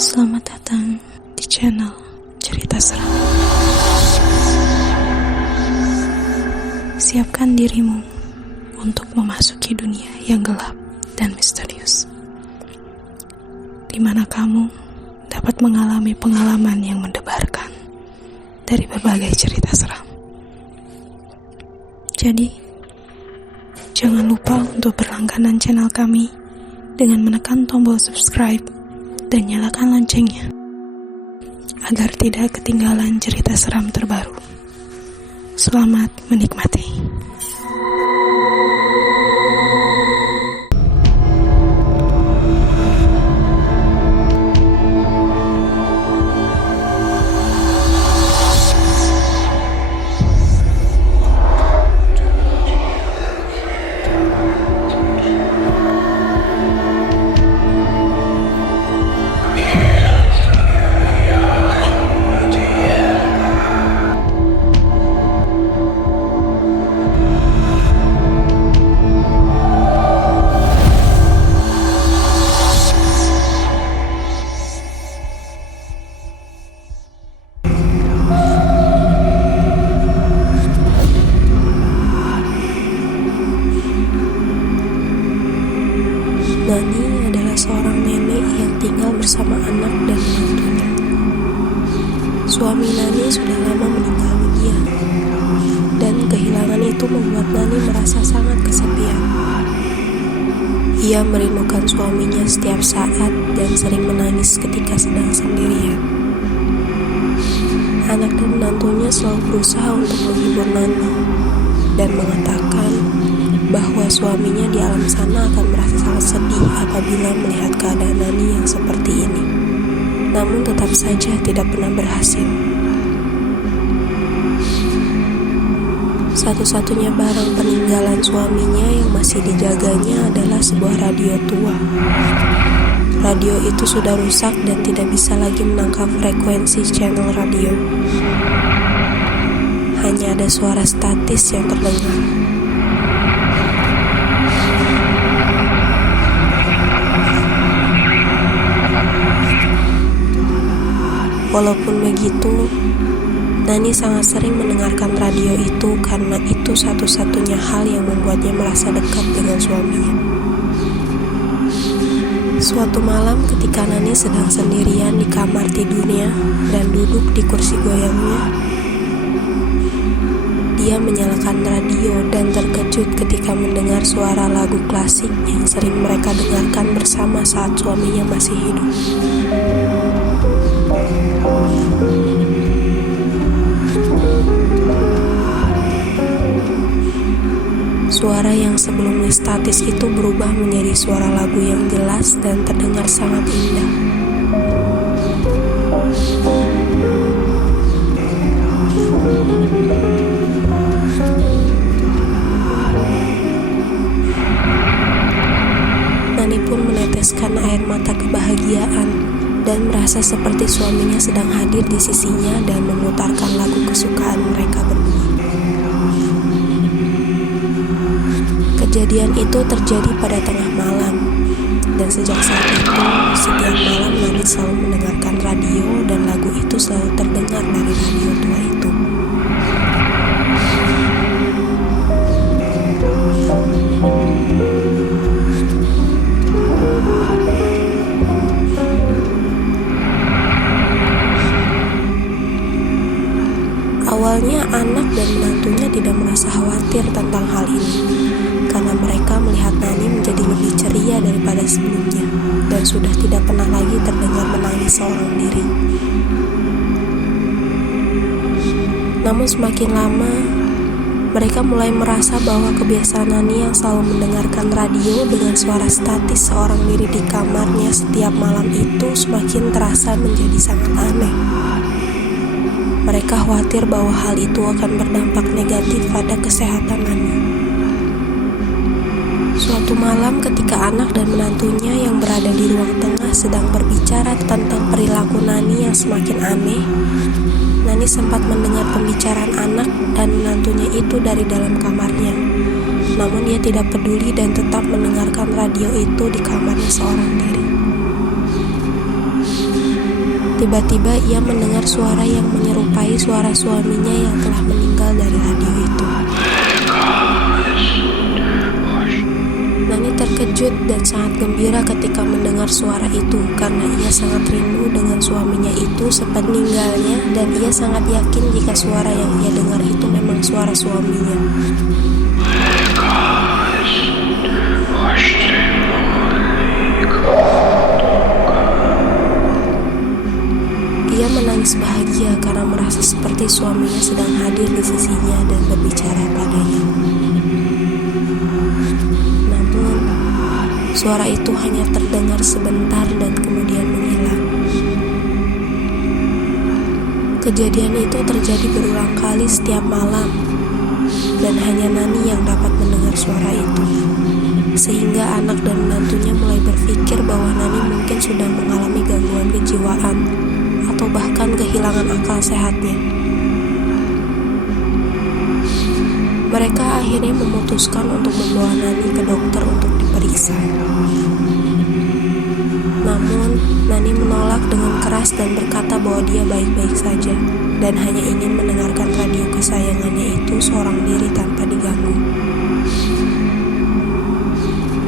Selamat datang di channel Cerita Seram. Siapkan dirimu untuk memasuki dunia yang gelap dan misterius, di mana kamu dapat mengalami pengalaman yang mendebarkan dari berbagai cerita seram. Jadi, jangan lupa untuk berlangganan channel kami dengan menekan tombol subscribe dan nyalakan loncengnya agar tidak ketinggalan cerita seram terbaru. Selamat menikmati. Nani adalah seorang nenek yang tinggal bersama anak dan menantunya. Suami Nani sudah lama meninggal dunia, dan kehilangan itu membuat Nani merasa sangat kesepian. Ia merindukan suaminya setiap saat dan sering menangis ketika sedang sendirian. Anak dan menantunya selalu berusaha untuk menghibur Nani dan mengatakan bahwa suaminya di alam sana akan merasa sangat sedih apabila melihat keadaan Nani yang seperti ini. Namun tetap saja tidak pernah berhasil. Satu-satunya barang peninggalan suaminya yang masih dijaganya adalah sebuah radio tua. Radio itu sudah rusak dan tidak bisa lagi menangkap frekuensi channel radio. Hanya ada suara statis yang terdengar. Walaupun begitu, Nani sangat sering mendengarkan radio itu karena itu satu-satunya hal yang membuatnya merasa dekat dengan suaminya. Suatu malam ketika Nani sedang sendirian di kamar tidurnya dan duduk di kursi goyangnya, dia menyalakan radio dan terkejut ketika mendengar suara lagu klasik yang sering mereka dengarkan bersama saat suaminya masih hidup. Suara yang sebelumnya statis itu berubah menjadi suara lagu yang jelas dan terdengar sangat indah. Nani pun meneteskan air mata kebahagiaan dan merasa seperti suaminya sedang hadir di sisinya dan memutarkan lagu kesukaan mereka berdua. Kejadian itu terjadi pada tengah malam, dan sejak saat itu, setiap malam Nani selalu mendengarkan radio dan lagu itu selalu terdengar dari radio tua itu. Awalnya anak dan menantunya tidak merasa khawatir tentang hal ini, karena mereka melihat Nani menjadi lebih ceria daripada sebelumnya dan sudah tidak pernah lagi terdengar menangis seorang diri. Namun semakin lama, mereka mulai merasa bahwa kebiasaan Nani yang selalu mendengarkan radio dengan suara statis seorang diri di kamarnya setiap malam itu semakin terasa menjadi sangat aneh. Mereka khawatir bahwa hal itu akan berdampak negatif pada kesehatan Nani. Suatu malam ketika anak dan menantunya yang berada di ruang tengah sedang berbicara tentang perilaku Nani yang semakin aneh, Nani sempat mendengar pembicaraan anak dan menantunya itu dari dalam kamarnya. Namun dia tidak peduli dan tetap mendengarkan radio itu di kamarnya seorang diri. Tiba-tiba ia mendengar suara yang menyerupai suara suaminya yang telah meninggal dari radio itu. Nani terkejut dan sangat gembira ketika mendengar suara itu karena ia sangat rindu dengan suaminya itu sepeninggalnya dan ia sangat yakin jika suara yang ia dengar itu memang suara suaminya. Ia menangis bahagia karena merasa seperti suaminya sedang hadir di sisinya dan berbicara padanya. Namun, suara itu hanya terdengar sebentar dan kemudian menghilang. Kejadian itu terjadi berulang kali setiap malam, dan hanya Nani yang dapat mendengar suara itu. Sehingga anak dan menantunya mulai berpikir bahwa Nani mungkin sudah mengalami gangguan kejiwaan atau bahkan kehilangan akal sehatnya. Mereka akhirnya memutuskan untuk membawa Nani ke dokter untuk diperiksa. Namun, Nani menolak dengan keras dan berkata bahwa dia baik-baik saja dan hanya ingin mendengarkan radio kesayangannya itu seorang diri tanpa diganggu.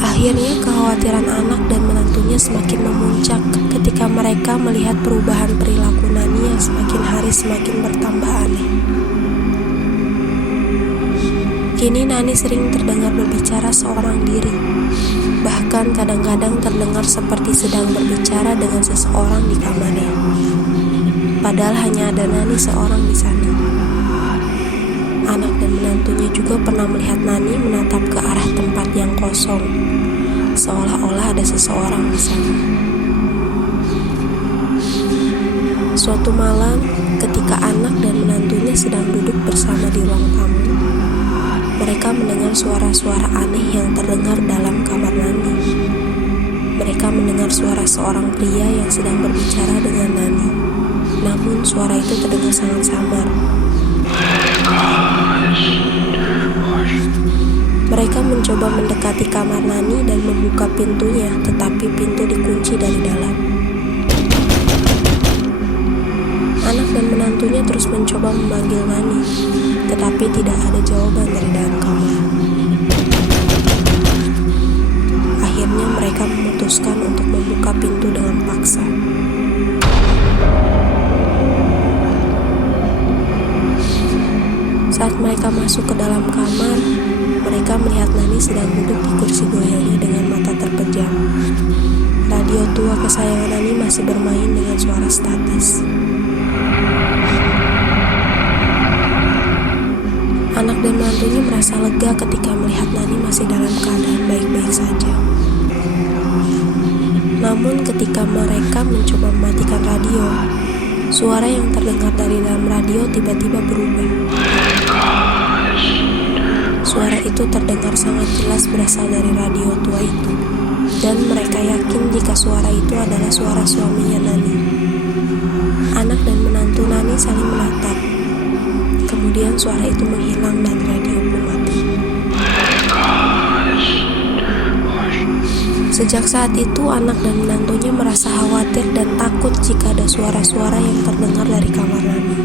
Akhirnya kekhawatiran anak dan menantunya semakin memuncak ketika mereka melihat perubahan perilaku Nani yang semakin hari semakin bertambah aneh. Kini Nani sering terdengar berbicara seorang diri. Bahkan kadang-kadang terdengar seperti sedang berbicara dengan seseorang di kamarnya. Padahal hanya ada Nani seorang di sana. Anak dan menantunya juga pernah melihat Nani menatap ke arah tempat yang kosong, seolah-olah ada seseorang di sana. Suatu malam, ketika anak dan menantunya sedang duduk bersama di ruang tamu, mereka mendengar suara-suara aneh yang terdengar dalam kamar Nani. Mereka mendengar suara seorang pria yang sedang berbicara dengan Nani. Namun suara itu terdengar sangat samar. Mereka mencoba mendekati kamar Nani dan membuka pintunya, tetapi pintu dikunci dari dalam. Anak dan menantunya terus mencoba memanggil Nani, tetapi tidak ada jawaban dari dalam kamar. Akhirnya mereka memutuskan untuk membuka pintu dengan paksa. Saat mereka masuk ke dalam kamar, mereka melihat Nani sedang duduk di kursi goyangnya dengan mata terpejam. Radio tua kesayangan Nani masih bermain dengan suara statis. Anak dan menantunya merasa lega ketika melihat Nani masih dalam keadaan baik-baik saja. Namun ketika mereka mencoba mematikan radio, suara yang terdengar dari dalam radio tiba-tiba berubah. Suara itu terdengar sangat jelas berasal dari radio tua itu, dan mereka yakin jika suara itu adalah suara suaminya Nani. Anak dan menantu Nani saling menatap. Kemudian suara itu menghilang dan radio pun mati. Sejak saat itu, anak dan menantunya merasa khawatir dan takut jika ada suara-suara yang terdengar dari kamar Nani.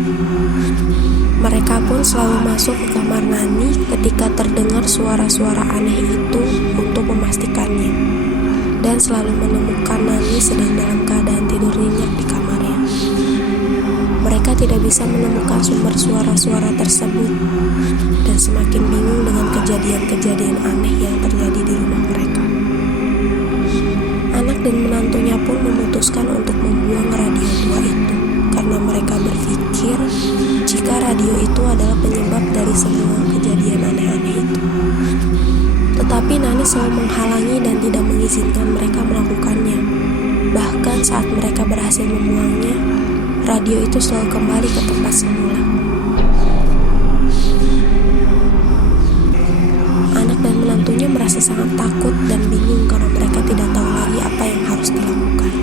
Mereka pun selalu masuk ke kamar Nani ketika terdengar suara-suara aneh itu untuk memastikannya, dan selalu menemukan Nani sedang dalam keadaan tidur nyenyak di kamarnya. Mereka tidak bisa menemukan sumber suara-suara tersebut dan semakin bingung dengan kejadian-kejadian aneh yang terjadi di rumah mereka. Anak dan menantunya pun memutuskan untuk membuang radio tua itu karena mereka berpikir jika radio itu adalah penyebab dari semua kejadian aneh-aneh itu. Tetapi Nani selalu menghalangi dan tidak mengizinkan mereka melakukannya. Bahkan saat mereka berhasil membuangnya, radio itu selalu kembali ke tempat semula. Anak dan menantunya merasa sangat takut dan bingung karena mereka tidak tahu lagi apa yang harus dilakukan.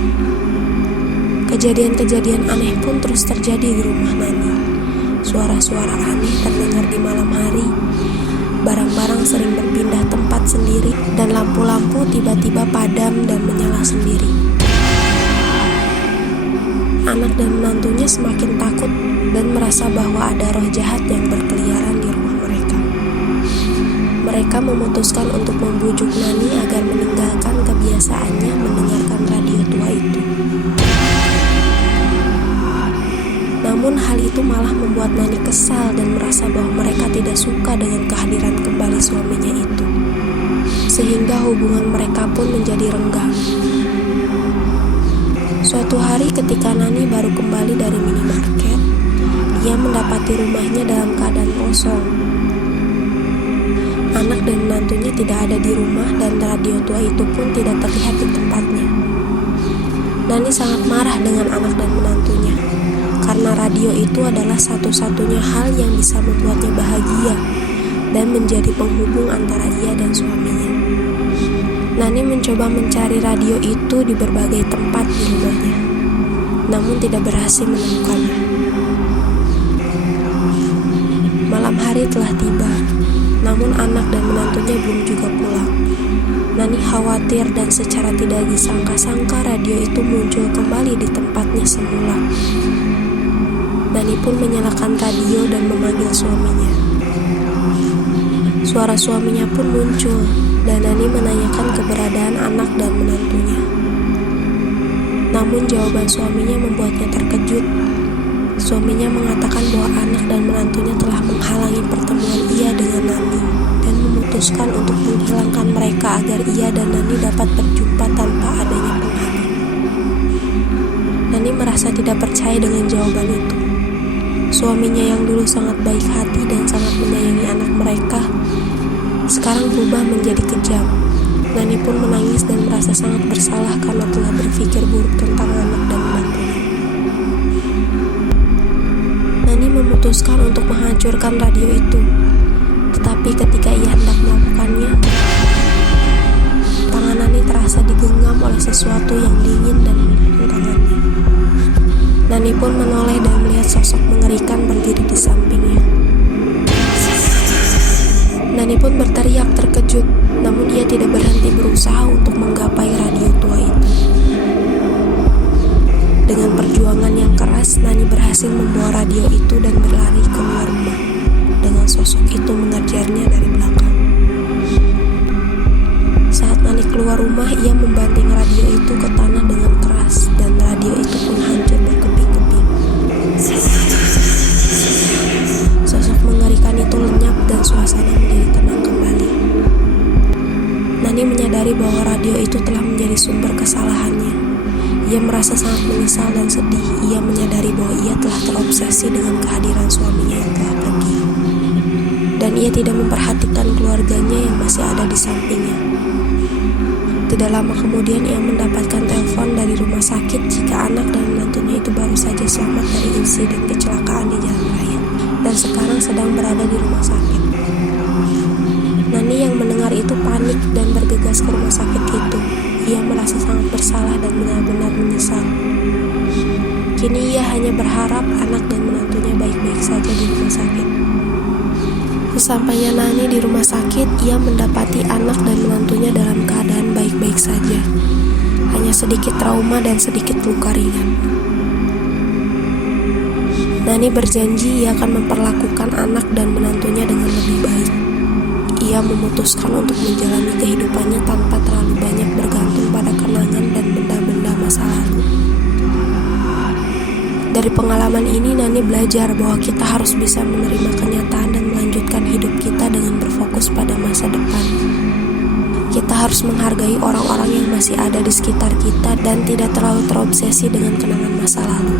Kejadian-kejadian aneh pun terus terjadi di rumah Nani. Suara-suara aneh terdengar di malam hari. Barang-barang sering berpindah tempat sendiri dan lampu-lampu tiba-tiba padam dan menyala sendiri. anak dan menantunya semakin takut dan merasa bahwa ada roh jahat yang berkeliaran di rumah mereka. Mereka memutuskan untuk membujuk Nani agar meninggalkan kebiasaannya mendengarkan radio tua itu. Namun hal itu malah membuat Nani kesal dan merasa bahwa mereka tidak suka dengan kehadiran kembali suaminya itu. Sehingga hubungan mereka pun menjadi renggang. Suatu hari ketika Nani baru kembali dari minimarket, ia mendapati rumahnya dalam keadaan kosong. Anak dan menantunya tidak ada di rumah dan radio tua itu pun tidak terlihat di tempatnya. Nani sangat marah dengan anak dan menantunya, karena radio itu adalah satu-satunya hal yang bisa membuatnya bahagia dan menjadi penghubung antara ia dan suaminya. Nani mencoba mencari radio itu di berbagai tempat di rumahnya, namun tidak berhasil menemukannya. Malam hari telah tiba, namun anak dan menantunya belum juga pulang. Nani khawatir dan secara tidak disangka-sangka radio itu muncul kembali di tempatnya semula. Nani pun menyalakan radio dan memanggil suaminya. Suara suaminya pun muncul dan Nani menanyakan keberadaan anak dan menantunya. Namun jawaban suaminya membuatnya terkejut. Suaminya mengatakan bahwa anak dan menantunya telah menghalangi pertemuan ia dengan Nani dan memutuskan untuk menghilangkan mereka agar ia dan Nani dapat berjumpa tanpa adanya penghalang. Nani merasa tidak percaya dengan jawaban itu. Suaminya yang dulu sangat baik hati dan sangat menyayangi anak mereka, sekarang berubah menjadi kejam. Nani pun menangis dan merasa sangat bersalah karena telah berpikir buruk tentang anak dan menantunya. Nani memutuskan untuk menghancurkan radio itu, tetapi ketika ia hendak melakukannya, tangan Nani terasa digenggam oleh sesuatu yang dingin dan menahan tangannya. Nani pun menoleh dan melihat sosok mengerikan berdiri di sampingnya. Nani pun berteriak terkejut, namun ia tidak berhenti berusaha untuk menggapai radio tua itu. Dengan perjuangan yang keras, Nani berhasil membawa radio itu dan berlari keluar rumah, dengan sosok itu mengejarnya dari belakang. Saat Nani keluar rumah, ia membanting radio itu ke tanah dengan keras, dan radio itu pun hancur berkeping-keping. Sosok mengerikan itu lenyap dan suasana menjadi tenang kembali. Nani menyadari bahwa radio itu telah menjadi sumber kesalahannya. Ia merasa sangat menyesal dan sedih. Ia menyadari bahwa ia telah terobsesi dengan kehadiran suaminya yang telah pergi, dan ia tidak memperhatikan keluarganya yang masih ada di sampingnya. Tidak lama kemudian ia mendapatkan telepon dari rumah sakit jika anak dan menantunya itu baru saja selamat dari insiden kecelakaan di jalan raya dan sekarang sedang berada di rumah sakit. Nani yang mendengar itu panik dan bergegas ke rumah sakit itu. Ia merasa sangat bersalah dan benar-benar menyesal. Kini ia hanya berharap anak dan menantunya baik-baik saja di rumah sakit. Sesampainya Nani di rumah sakit, ia mendapati anak dan menantunya dalam keadaan baik-baik saja. Hanya sedikit trauma dan sedikit luka ringan. Nani berjanji ia akan memperlakukan anak dan menantunya dengan lebih baik. Ia memutuskan untuk menjalani kehidupannya tanpa terlalu banyak bergantung pada kenangan dan benda-benda masa lalu. Dari pengalaman ini, Nani belajar bahwa kita harus bisa menerima kenyataan dan melanjutkan hidup kita dengan berfokus pada masa depan. Kita harus menghargai orang-orang yang masih ada di sekitar kita dan tidak terlalu terobsesi dengan kenangan masa lalu.